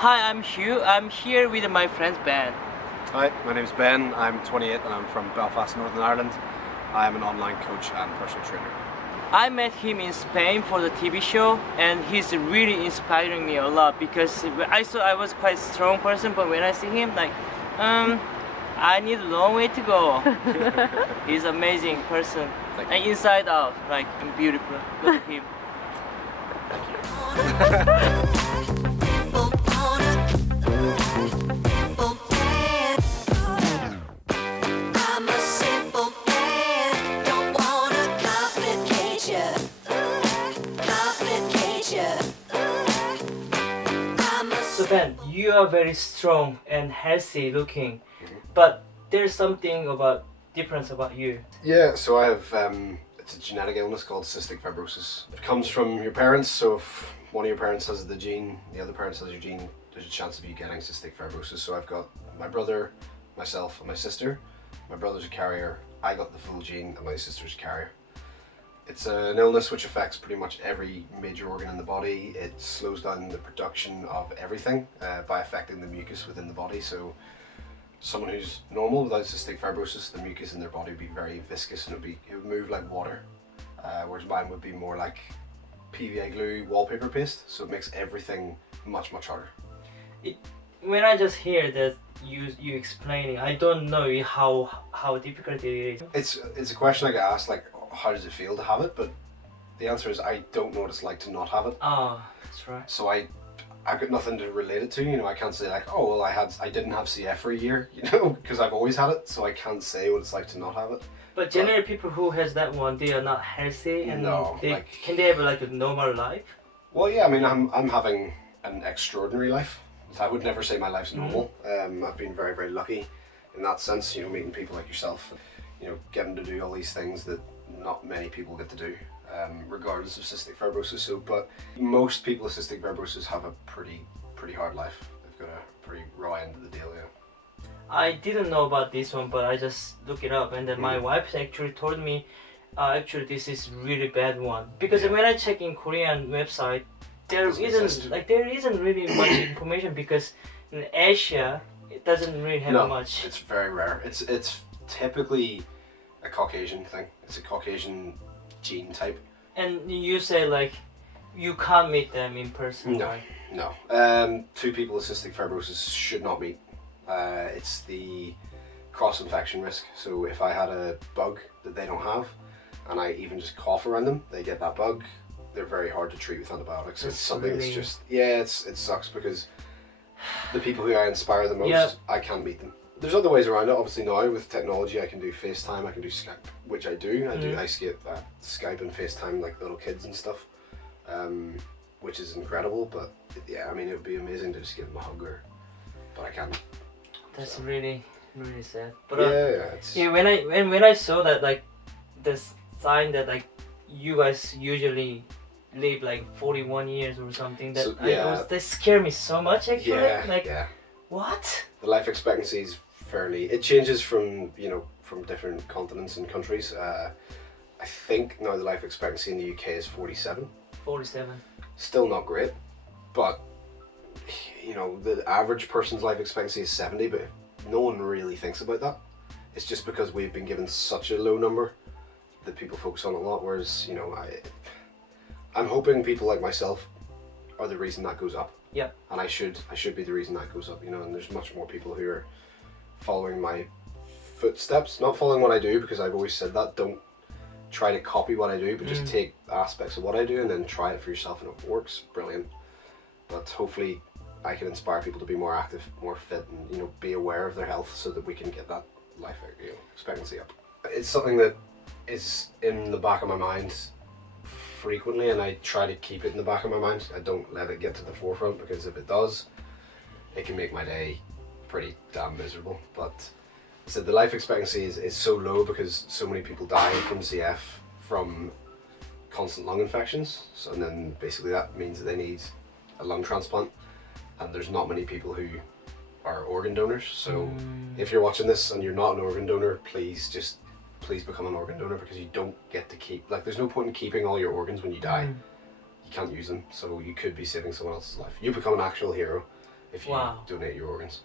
Hi, I'm Hugh. I'm here with my friend Ben. Hi, my name's Ben. I'm 28 and I'm from Belfast, Northern Ireland. I am an online coach and personal trainer. I met him in Spain for the TV show, and he's really inspiring me a lot because I thought I was quite a strong person, but when I see him, like, I need a long way to go. He's an amazing person, and inside out, like, beautiful. Look at him. Thank you. So Ben, you are very strong and healthy looking, but there's something difference about you. Yeah, so I have, it's a genetic illness called cystic fibrosis. It comes from your parents, so if one of your parents has the gene, the other parent has your gene, there's a chance of you getting cystic fibrosis. So I've got my brother, myself and my sister. My brother's a carrier, I got the full gene, and my sister's a carrier. It's an illness which affects pretty much every major organ in the body. It slows down the production of everything by affecting the mucus within the body. So someone who's normal without cystic fibrosis, the mucus in their body would be very viscous and it would move like water, whereas mine would be more like PVA glue, wallpaper paste. So it makes everything much harder. When I just hear that you explaining, I don't know how difficult it is. It's a question I get asked, like, how does it feel to have it? But the answer is I don't know what it's like to not have it. Oh, that's right. So I've got nothing to relate it to. You know, I can't say like, oh well, I didn't have CF for a year, you know, because I've always had it. So I can't say what it's like to not have it. But generally, people who has that one, they are not healthy, and no, can they have like a normal life? Well, yeah. I mean, I'm having an extraordinary life. I would never say my life's normal. I've been very lucky in that sense. You know, meeting people like yourself, you know, getting to do all these things that not many people get to do, regardless of cystic fibrosis. So, but most people with cystic fibrosis have a pretty hard life. They've got a pretty raw end of the deal, yeah. I didn't know about this one, but I just looked it up, and then my wife actually told me, actually this is really bad one, because when I check in Korean website, there isn't really much information, because in Asia it doesn't really have much. It's very rare. It's typically a Caucasian thing. It's a Caucasian gene type. And you say like you can't meet them in person, right? No. Two people with cystic fibrosis should not meet. It's the cross-infection risk. So if I had a bug that they don't have, and I even just cough around them, they get that bug. They're very hard to treat with antibiotics. It's something that's just, it sucks, because the people who I inspire the most, I can't meet them. There's other ways around it. Obviously now with technology I can do FaceTime, I can do Skype, which I do. I do Skype and FaceTime like little kids and stuff, which is incredible. But yeah, I mean, it would be amazing to just give them a hug, but I can't. That's really sad. But when I saw that, like, the sign that like you guys usually live like 41 years or something, that that scared me so much actually. What? The life expectancy is it changes from, you know, from different continents and countries. I think now the life expectancy in the UK is 47. 47. Still not great, but you know, the average person's life expectancy is 70, but no one really thinks about that. It's just because we've been given such a low number that people focus on a lot, whereas, you know, I'm hoping people like myself are the reason that goes up. Yeah. And I should be the reason that goes up, you know, and there's much more people who are following my footsteps, not following what I do, because I've always said that, don't try to copy what I do, but just take aspects of what I do and then try it for yourself, and if it works, brilliant. But hopefully I can inspire people to be more active, more fit, and, you know, be aware of their health so that we can get that life, you know, expectancy up. It's something that is in the back of my mind frequently, and I try to keep it in the back of my mind. I don't let it get to the forefront, because if it does, it can make my day pretty damn miserable. But so the life expectancy is so low because so many people die from CF from constant lung infections. So, and then basically that means that they need a lung transplant, and there's not many people who are organ donors. So if you're watching this and you're not an organ donor, please become an organ donor, because you don't get to keep, like, there's no point in keeping all your organs when you die. You can't use them, so you could be saving someone else's life. You become an actual hero if you Wow. donate your organs.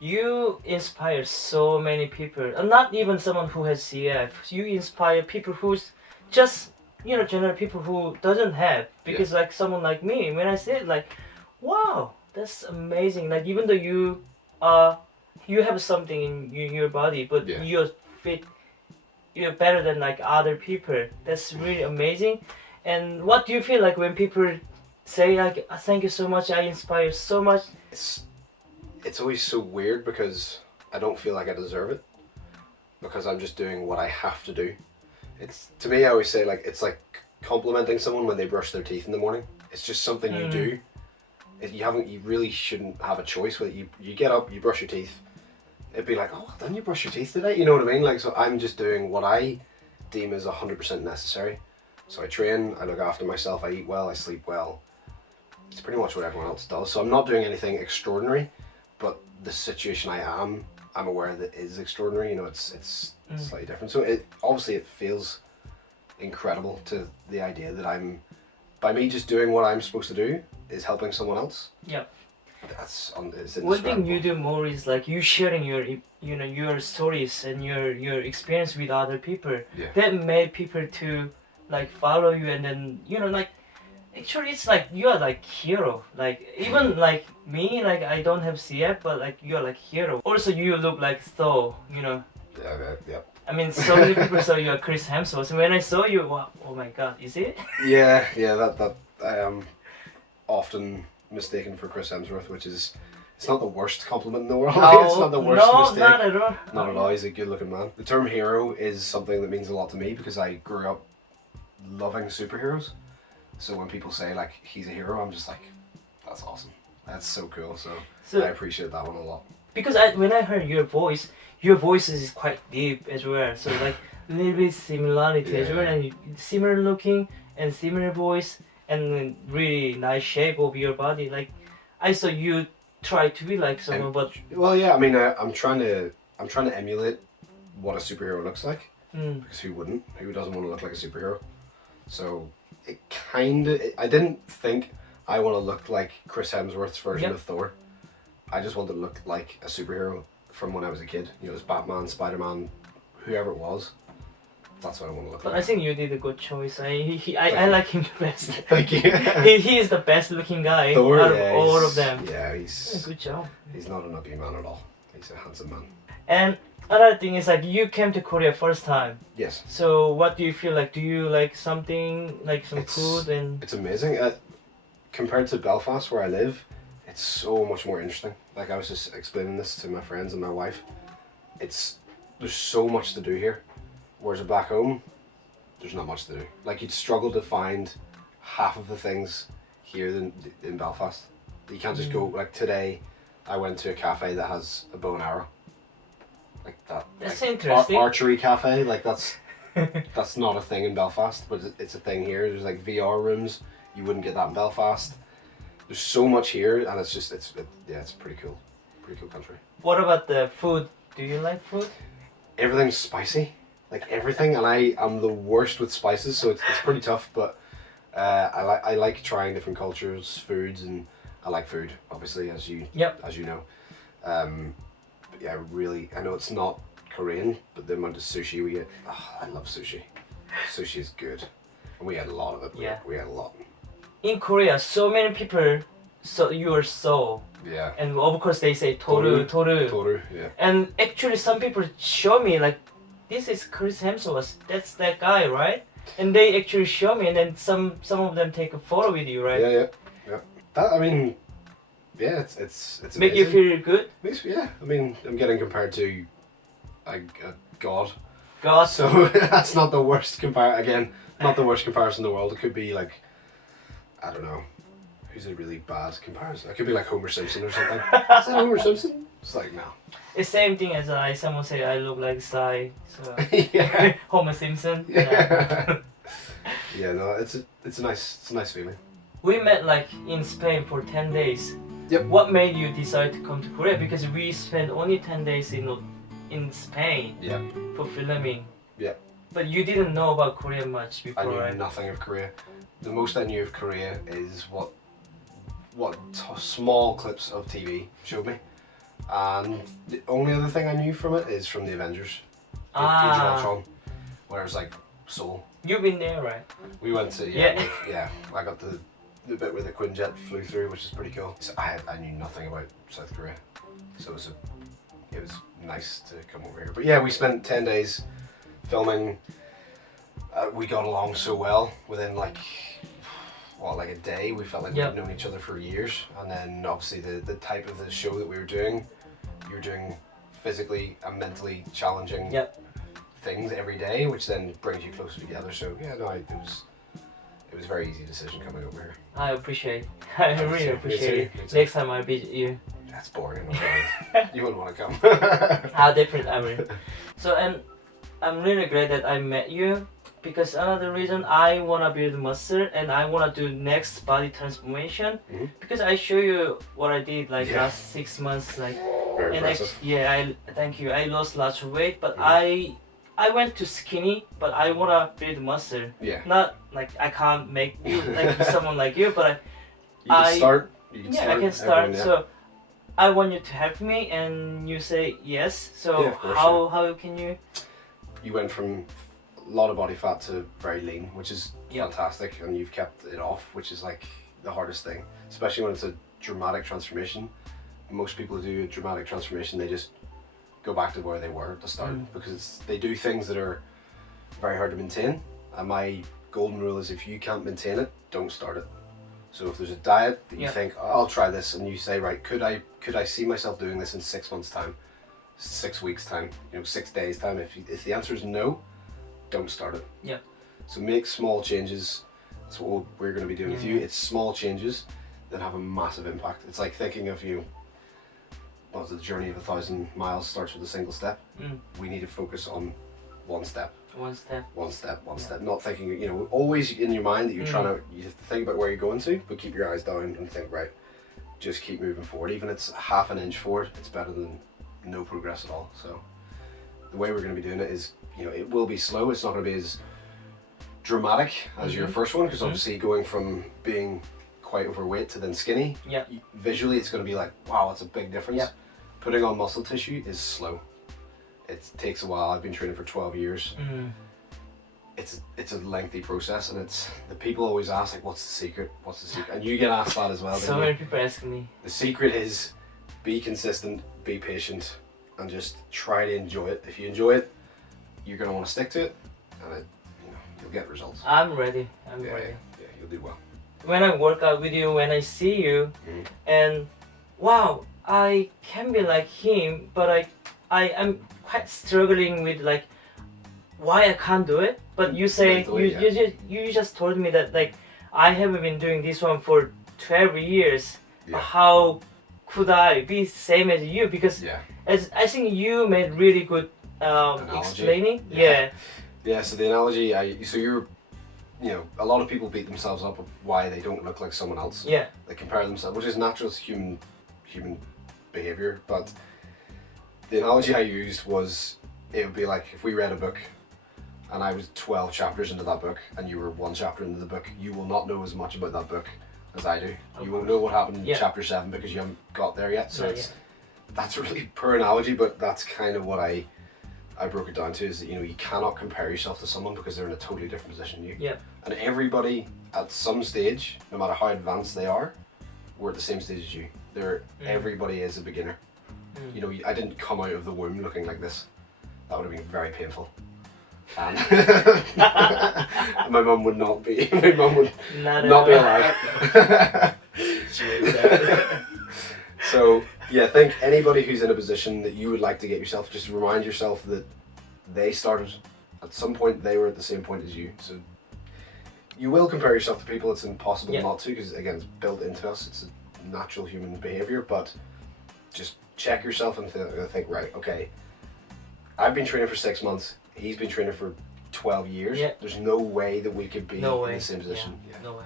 You inspire so many people, and not even someone who has CF. You inspire people who's just, general people who doesn't have. Because like someone like me, when I say it, like, wow, that's amazing. Like even though you have something in your body, but you're fit, you're better than like other people. That's really amazing. And what do you feel like when people say like, thank you so much, I inspire so much? It's always so weird because I don't feel like I deserve it, because I'm just doing what I have to do. To me, I always say like it's like complimenting someone when they brush their teeth in the morning. It's just something you do. You really shouldn't have a choice. Whether you get up, you brush your teeth. It'd be like, oh, didn't you brush your teeth today? You know what I mean? Like, so I'm just doing what I deem as 100% necessary. So I train, I look after myself, I eat well, I sleep well. It's pretty much what everyone else does. So I'm not doing anything extraordinary, but the situation I'm aware that is extraordinary. It's slightly different. So obviously it feels incredible to the idea that by me just doing what I'm supposed to do is helping someone else. Yep. It's one thing you do more is like you sharing your stories and your experience with other people. That made people to like follow you, and then like actually it's like you are like hero. Like even like me, like I don't have CF, but like you are like hero. Also you look like Thor. Yeah. I mean, so many people saw you are Chris Hemsworth. And when I saw you, wow, oh my god, is it? Yeah. That I am often mistaken for Chris Hemsworth, which is, it's not the worst compliment in the world. It's not the worst mistake. Not at all. Not at all. He's a good-looking man. The term hero is something that means a lot to me because I grew up loving superheroes. So when people say like he's a hero, I'm just like, that's awesome. That's so cool. So I appreciate that one a lot. Because when I heard your voice is quite deep as well. So like a little bit similarity as well, and similar looking and similar voice and really nice shape of your body. Like I saw you try to be like someone, but well, yeah. I mean, I'm trying to emulate what a superhero looks like. Because who wouldn't? Who doesn't want to look like a superhero? So I didn't think I want to look like Chris Hemsworth's version of Thor. I just wanted to look like a superhero from when I was a kid. It was Batman, Spider-Man, whoever it was. That's what I want to look like. But I think you did a good choice. I like him the best. Thank you. he is the best looking guy Thor, out of all of them. Yeah, he's good job. He's not an ugly man at all. He's a handsome man. And another thing is like you came to Korea first time. Yes. So what do you feel like? Do you like something like some food and? It's amazing. Compared to Belfast where I live, it's so much more interesting. Like I was just explaining this to my friends and my wife. There's so much to do here. Whereas back home, there's not much to do. Like you'd struggle to find half of the things here in Belfast. You can't just go, like today, I went to a cafe that has a bow and arrow. Like that. That's like, interesting. Archery cafe, like that's not a thing in Belfast, but it's a thing here. There's like VR rooms. You wouldn't get that in Belfast. There's so much here, and it's pretty cool. Pretty cool country. What about the food? Do you like food? Everything's spicy. Like everything, and I'm the worst with spices, so it's pretty tough. But I like trying different cultures, foods, and I like food, obviously, as you know. But yeah, really, I know it's not Korean, but the amount of sushi we get, I love sushi. Sushi is good, and we had a lot of it. Yeah, we had a lot. In Korea, so many people, so you are so. Yeah. And of course they say toru. Yeah. And actually, some people show me like, this is Chris Hemsworth. That's that guy, right? And they actually show me, and then some of them take a photo with you, right? Yeah. That, I mean, yeah, it's make you feel good. Yeah, I mean, I'm getting compared to a god. God. So that's not the worst not the worst comparison in the world. It could be like, I don't know, who's a really bad comparison? It could be like Homer Simpson or something. Is that Homer Simpson? It's like no. It's same thing as someone say I look like Sai, so yeah. Homer Simpson. Yeah. Yeah, no, it's a nice feeling. We met like in Spain for 10 days. Yep. What made you decide to come to Korea? Because we spent only 10 days in Spain. Yeah. For filming. Yeah. But you didn't know about Korea much before, I knew right? nothing of Korea. The most I knew of Korea is small clips of TV showed me, and the only other thing I knew from it is from the Avengers, Age of Ultron, where it's like Seoul. You've been there, right? We went to yeah. I got the bit where the Quinjet flew through, which is pretty cool. So I knew nothing about South Korea, so it was nice to come over here. But yeah, we spent 10 days filming. We got along so well. Within like a day, we felt like we'd known each other for years. And then obviously the type of the show that we were doing, you were doing physically and mentally challenging things every day, which then brings you closer together. So yeah, no, it was a very easy decision coming over here. I appreciate. I really appreciate it. Next time I'll be you. That's boring. You wouldn't want to come. How different I mean. So I'm really glad that I met you, because another reason I wanna build muscle and I wanna do next body transformation, because I show you what I did like last 6 months, like very and impressive. thank you. I lost lots of weight, but I went to skinny, but I wanna build muscle. Yeah. Not like I can't make you like someone like you, but you can start. I can start. So I want you to help me, and you say yes. So how can you? You went from a lot of body fat to very lean, which is fantastic, and you've kept it off, which is like the hardest thing, especially when it's a dramatic transformation. Most people who do a dramatic transformation, they just go back to where they were at the start, because they do things that are very hard to maintain. And my golden rule is, if you can't maintain it, don't start it. So if there's a diet that you think, oh, I'll try this, and you say, right, could I see myself doing this in 6 months time, 6 weeks time, 6 days time? If the answer is no, don't start it. Yeah. So make small changes. That's what we're going to be doing with you. It's small changes that have a massive impact. It's like thinking of the journey of 1,000 miles starts with a single step. We need to focus on one step. One step. Not thinking, always in your mind that you're trying to, you have to think about where you're going to, but keep your eyes down and think, right, just keep moving forward. Even if it's half an inch forward, it's better than no progress at all. So the way we're going to be doing it is, it will be slow. It's not going to be as dramatic as your first one, because obviously going from being quite overweight to then skinny, visually it's going to be like, wow, that's a big difference. Putting on muscle tissue is slow. It takes a while. I've been training for 12 years. It's a lengthy process, and the people always ask, like, what's the secret? What's the secret? And you get asked that as well. So many people ask me. The secret is be consistent, be patient, and just try to enjoy it. If you enjoy it, you're going to want to stick to it, and you'll get results. I'm ready. I'm ready. Yeah, you'll do well. When I work out with you, when I see you, and wow, I can be like him, but I'm quite struggling with like why I can't do it. But you say you just told me that like I haven't been doing this one for 12 years. How could I be same as you? Because as I think you made really good explaining. Yeah. So the analogy, a lot of people beat themselves up with why they don't look like someone else. They compare themselves, which is natural, it's human behavior. But the analogy I used was, it would be like if we read a book and I was 12 chapters into that book and you were 1 chapter into the book, you will not know as much about that book as I do. You won't know what happened in chapter 7 because you haven't got there yet. So that's a really poor analogy, but that's kind of what I broke it down to, is that you cannot compare yourself to someone because they're in a totally different position than you. And everybody at some stage, no matter how advanced they are, we're at the same stage as you. Everybody is a beginner. I didn't come out of the womb looking like this. That would have been very painful. And my mum would not be. My mum would not be alive. So yeah, I think anybody who's in a position that you would like to get yourself, just remind yourself that they started at some point. They were at the same point as you. So you will compare yourself to people. It's impossible not to, because again, it's built into us. It's a natural human behavior. But just check yourself and think, right, okay, I've been training for 6 months. He's been training for 12 years. There's no way that we could be in the same position. No way.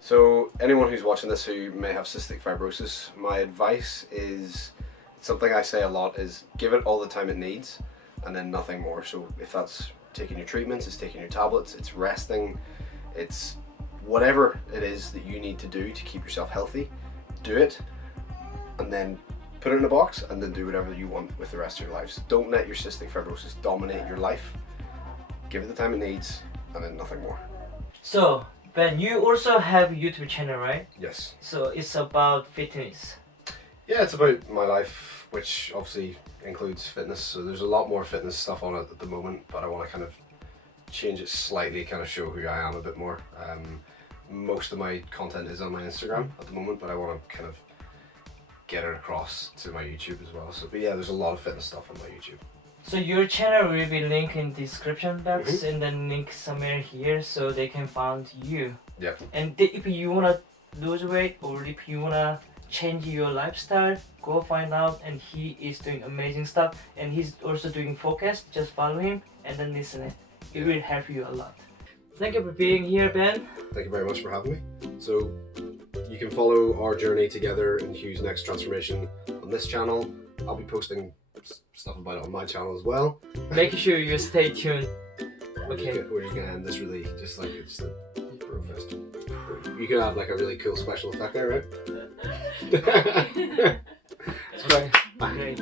So anyone who's watching this who may have cystic fibrosis, my advice is, something I say a lot, is give it all the time it needs and then nothing more. So if that's taking your treatments, it's taking your tablets, it's resting, it's whatever it is that you need to do to keep yourself healthy, do it, and then put it in a box, and then do whatever you want with the rest of your lives. Don't let your cystic fibrosis dominate your life. Give it the time it needs, and then nothing more. So, Ben, you also have a YouTube channel, right? Yes. So it's about fitness. Yeah, it's about my life, which obviously includes fitness. So there's a lot more fitness stuff on it at the moment, but I want to kind of change it slightly, kind of show who I am a bit more. Most of my content is on my Instagram at the moment, but I want to kind of get it across to my YouTube as well. So, but yeah, there's a lot of fitness stuff on my YouTube. So your channel will be linked in description box and then link somewhere here so they can find you. Yep. And if you wanna lose weight or if you wanna change your lifestyle, go find out. And he is doing amazing stuff, and he's also doing focus. Just follow him and then listen it. It will help you a lot. Thank you for being here, Ben. Thank you very much for having me. So you can follow our journey together in Hugh's next transformation on this channel. I'll be posting stuff about it on my channel as well. Make sure you stay tuned. Okay. We're just gonna end this really just like it's the bro fest. You can have like a really cool special effect there, right? That's right. Great.